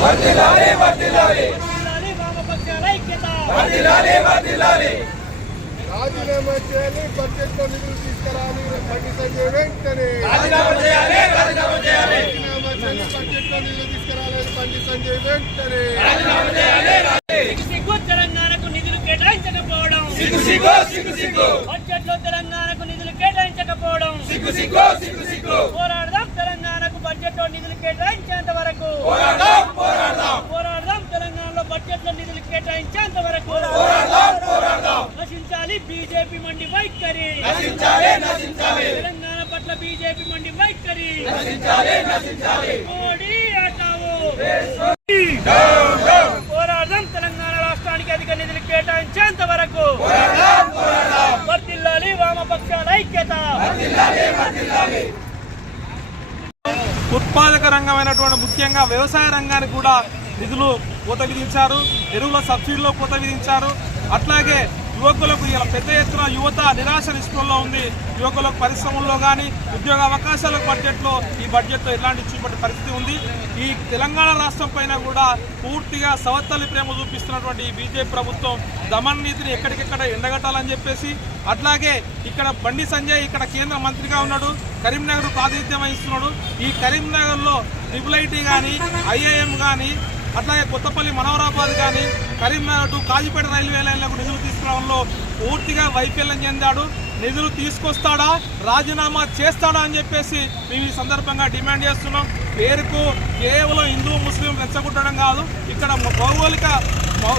రాజీనామా చేయాలి, బడ్జెట్లో నిధులు తీసుకురావాలి, బండి సంజయ్ వెంటనే రాజీనామా చేయాలి, బడ్జెట్లో నిధులు తీసుకురావాలి, బండి సంజయ్ వెంటనే తెలంగాణకు నిధులు కేటాయించకపోవడం, బడ్జెట్లో తెలంగాణకు నిధులు కేటాయించకపోవడం, పోరాడదాం తెలంగాణకు బడ్జెట్లో నిధులు కేటాయించేంత వరకు, పోరాడదాం తెలంగాణలో బడ్జెట్లో నిధులు కేటాయించేంత వరకు, నశించాలి బీజేపీ మండి వైఖరి, తెలంగాణ పట్ల బీజేపీ మండి వైఖరి, మోడీ హటావో, పోరాడదాం తెలంగాణ రాష్ట్రానికి అధిక నిధులు కేటాయించేంత వరకు, వర్ధిల్లాలి వామపక్షాల ఐక్యత. ఉత్పాదక రంగమైనటువంటి ముఖ్యంగా వ్యవసాయ రంగానికి కూడా నిధులు కోత విధించారు, ఎరువుల సబ్సిడీలో కోత విధించారు. అట్లాగే యువకులకు ఇలా పెద్ద ఎత్తున యువత నిరాశ నిస్పృహలో ఉంది. యువకులకు పరిశ్రమల్లో కానీ ఉద్యోగ అవకాశాల బడ్జెట్లో ఈ బడ్జెట్లో ఎలాంటి చూపటి పరిస్థితి ఉంది. ఈ తెలంగాణ రాష్ట్రం పైన కూడా పూర్తిగా సవత్తల్లి ప్రేమ చూపిస్తున్నటువంటి ఈ బీజేపీ ప్రభుత్వం దమన్ నీతిని ఎక్కడికెక్కడ ఎండగట్టాలని చెప్పేసి, అట్లాగే ఇక్కడ బండి సంజయ్ ఇక్కడ కేంద్ర మంత్రిగా ఉన్నాడు, కరీంనగర్ ప్రాతినిధ్యం వహిస్తున్నాడు. ఈ కరీంనగర్లో ట్రిపుల్ కానీ IIM కానీ అట్లాగే కొత్తపల్లి మనోహరాబాద్ కానీ కరీంనగర్ టు కాజీపేట రైల్వే లైన్లకు నిధులు తీసుకురావడంలో పూర్తిగా వైఫల్యం చెందాడు. నిధులు తీసుకొస్తాడా, రాజీనామా చేస్తాడా అని చెప్పేసి మేము ఈ సందర్భంగా డిమాండ్ చేస్తున్నాం. పేరుకు కేవలం హిందూ ముస్లిం రెచ్చగొట్టడం కాదు, ఇక్కడ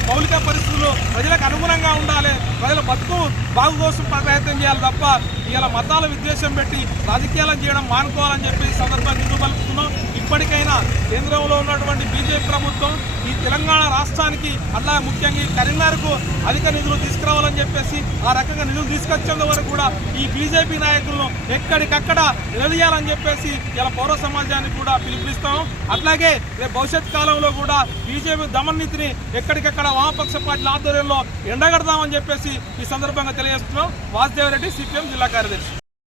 మౌలిక పరిస్థితులు ప్రజలకు అనుగుణంగా ఉండాలి, ప్రజల బతుకు బాగు కోసం ప్రయత్నం చేయాలి తప్ప ఇలా మతాల విద్వేషం పెట్టి రాజకీయాలను చేయడం మానుకోవాలని చెప్పి ఈ సందర్భంగా నిధులు పలుకుతున్నాం. ఇప్పటికైనా కేంద్రంలో ఉన్నటువంటి బీజేపీ ప్రభుత్వం ఈ తెలంగాణ రాష్ట్రానికి అట్లా ముఖ్యంగా ఈ కరీంనగర్కు అధిక నిధులు తీసుకురావాలని చెప్పేసి ఆ రకంగా నిధులు తీసుకొచ్చేంత వరకు కూడా ఈ బీజేపీ నాయకులను ఎక్కడికక్కడ నిలదీయాలని చెప్పేసి ఇలా పౌర సమాజానికి కూడా పిలుపునిస్తాం. అట్లాగే రేపు భవిష్యత్ కాలంలో కూడా బీజేపీ దమన్ నీతిని ఎక్కడికక్కడ వామపక్ష పార్టీల ఆధ్వర్యంలో ఎండగడదామని చెప్పేసి ఈ సందర్భంగా తెలియజేస్తున్నాం. వాసుదేవ్ రెడ్డి, CPM జిల్లా కార్యదర్శి.